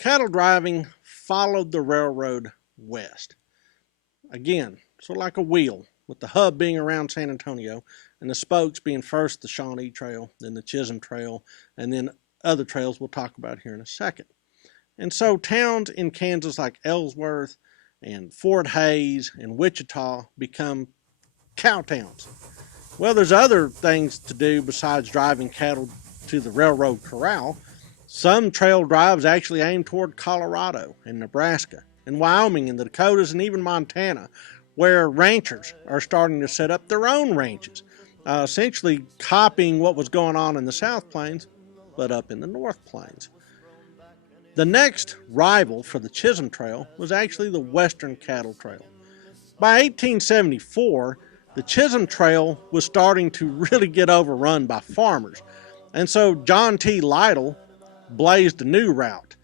cattle driving followed the railroad west. Again, sort of like a wheel, with the hub being around San Antonio and the spokes being first the Shawnee Trail, then the Chisholm Trail, and then other trails we'll talk about here in a second. And so towns in Kansas like Ellsworth and Fort Hays and Wichita become cow towns. Well, there's other things to do besides driving cattle to the railroad corral. Some trail drives actually aim toward Colorado and Nebraska and Wyoming and the Dakotas and even Montana, where ranchers are starting to set up their own ranches, essentially copying what was going on in the South Plains, but up in the North Plains. The next rival for the Chisholm Trail was actually the Western Cattle Trail. By 1874, the Chisholm Trail was starting to really get overrun by farmers, and so John T. Lytle blazed a new route,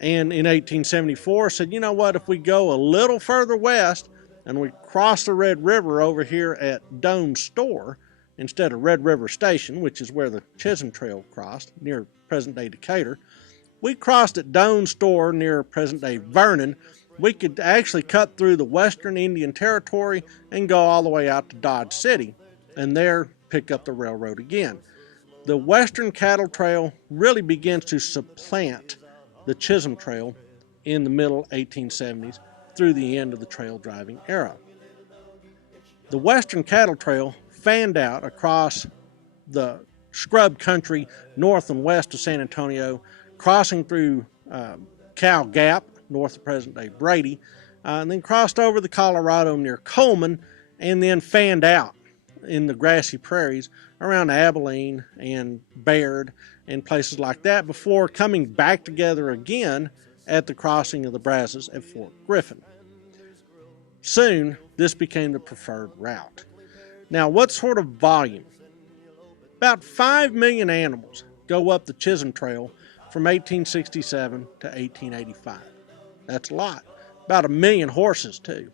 and in 1874 said, you know what, if we go a little further west and we cross the Red River over here at Dome Store instead of Red River Station, which is where the Chisholm Trail crossed near present-day Decatur, we crossed at Dome Store near present-day Vernon. We could actually cut through the Western Indian Territory and go all the way out to Dodge City, and there pick up the railroad again. The Western Cattle Trail really begins to supplant the Chisholm Trail in the middle 1870s through the end of the trail driving era. The Western Cattle Trail fanned out across the scrub country north and west of San Antonio, crossing through Cow Gap, north of present-day Brady, and then crossed over the Colorado near Coleman, and then fanned out in the grassy prairies around Abilene and Baird and places like that before coming back together again at the crossing of the Brazos at Fort Griffin. Soon, this became the preferred route. Now, what sort of volume? About 5 million animals go up the Chisholm Trail from 1867 to 1885. That's a lot. About 1 million horses, too.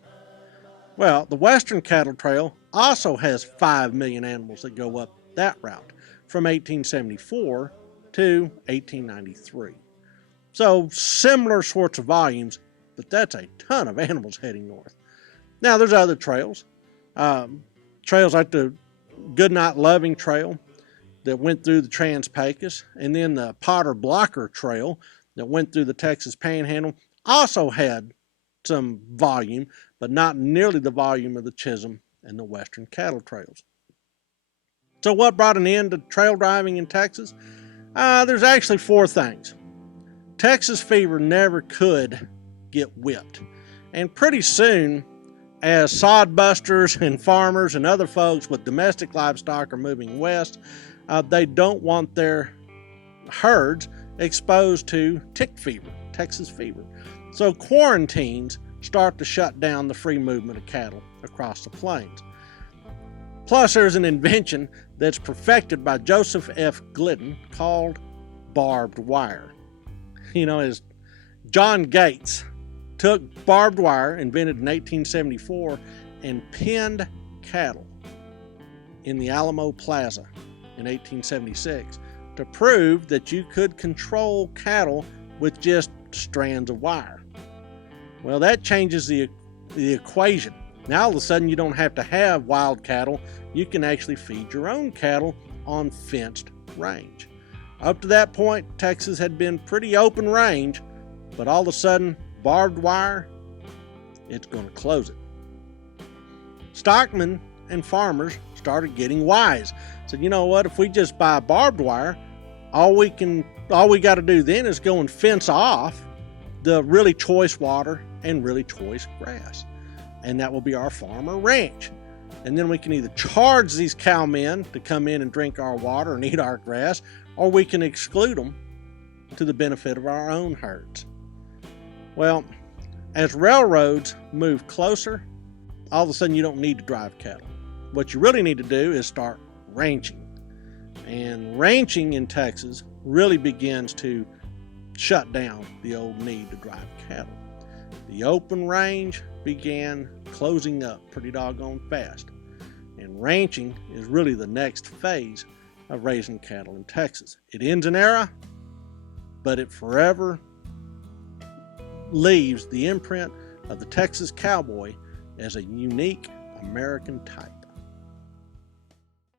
Well, the Western Cattle Trail also has 5 million animals that go up that route from 1874 to 1893. So similar sorts of volumes, but that's a ton of animals heading north. Now there's other trails. Trails like the Goodnight Loving Trail that went through the Trans-Pecos, and then the Potter Blocker Trail that went through the Texas Panhandle also had some volume, but not nearly the volume of the Chisholm and the Western Cattle Trails. So what brought an end to trail driving in Texas? There's actually 4 things. Texas fever never could get whipped. And pretty soon, as sodbusters and farmers and other folks with domestic livestock are moving west, they don't want their herds exposed to tick fever, Texas fever. So quarantines start to shut down the free movement of cattle across the plains. Plus, there's an invention that's perfected by Joseph F. Glidden called barbed wire. As John Gates took barbed wire, invented in 1874, and pinned cattle in the Alamo Plaza in 1876 to prove that you could control cattle with just strands of wire. Well, that changes the equation. Now all of a sudden you don't have to have wild cattle. You can actually feed your own cattle on fenced range. Up to that point, Texas had been pretty open range, but all of a sudden, barbed wire, it's going to close it. Stockmen and farmers started getting wise. Said, you know what, if we just buy barbed wire, all we got to do then is go and fence off the really choice water and really choice grass. And that will be our farm or ranch. And then we can either charge these cowmen to come in and drink our water and eat our grass, or we can exclude them to the benefit of our own herds. Well, as railroads move closer, all of a sudden you don't need to drive cattle. What you really need to do is start ranching. And ranching in Texas really begins to shut down the old need to drive cattle. The open range began closing up pretty doggone fast. And ranching is really the next phase of raising cattle in Texas. It ends an era, but it forever leaves the imprint of the Texas cowboy as a unique American type.